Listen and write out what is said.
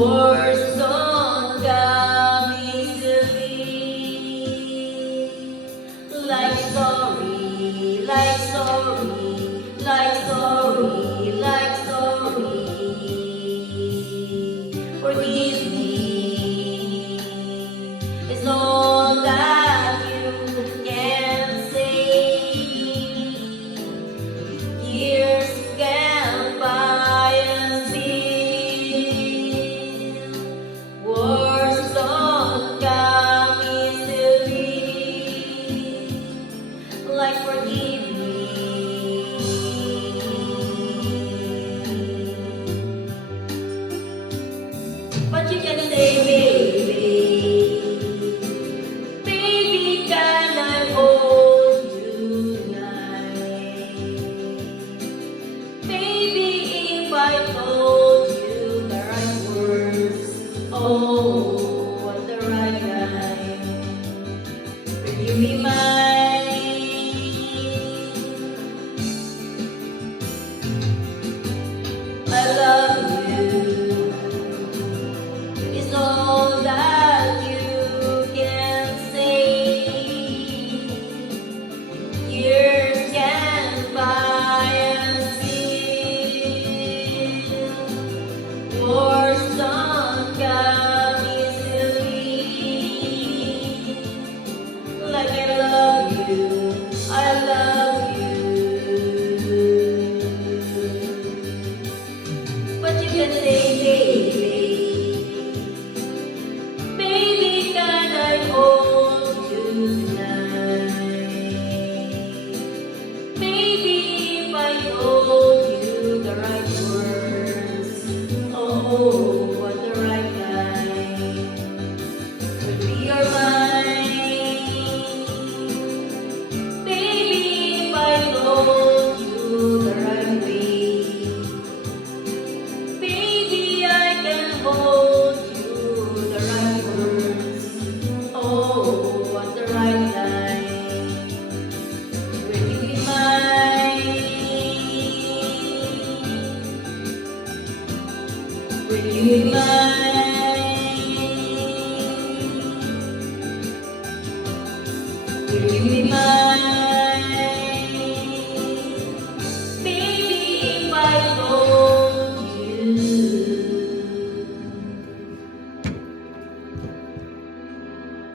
Words don't come easily. Like sorry, like sorry, like sorry, like sorry. Forgive me. It's all that you can say. Years can by and still words don't come easily. Like forgive me. But you can say, baby, baby, can I hold you tonight? Baby, if I told you the right words, oh, what the right time, will you be mine? I love you. It's all that you can say. Years can by and still words don't come easily. Like I love you, I love you. But you can say, baby, baby, can I hold you tonight? Baby, if I told you the right words, oh, what the right time, would be your mind. Baby, if I told you the right way, baby, I can hold you the right words, oh, what the right time, will you be mine? Will you be mine?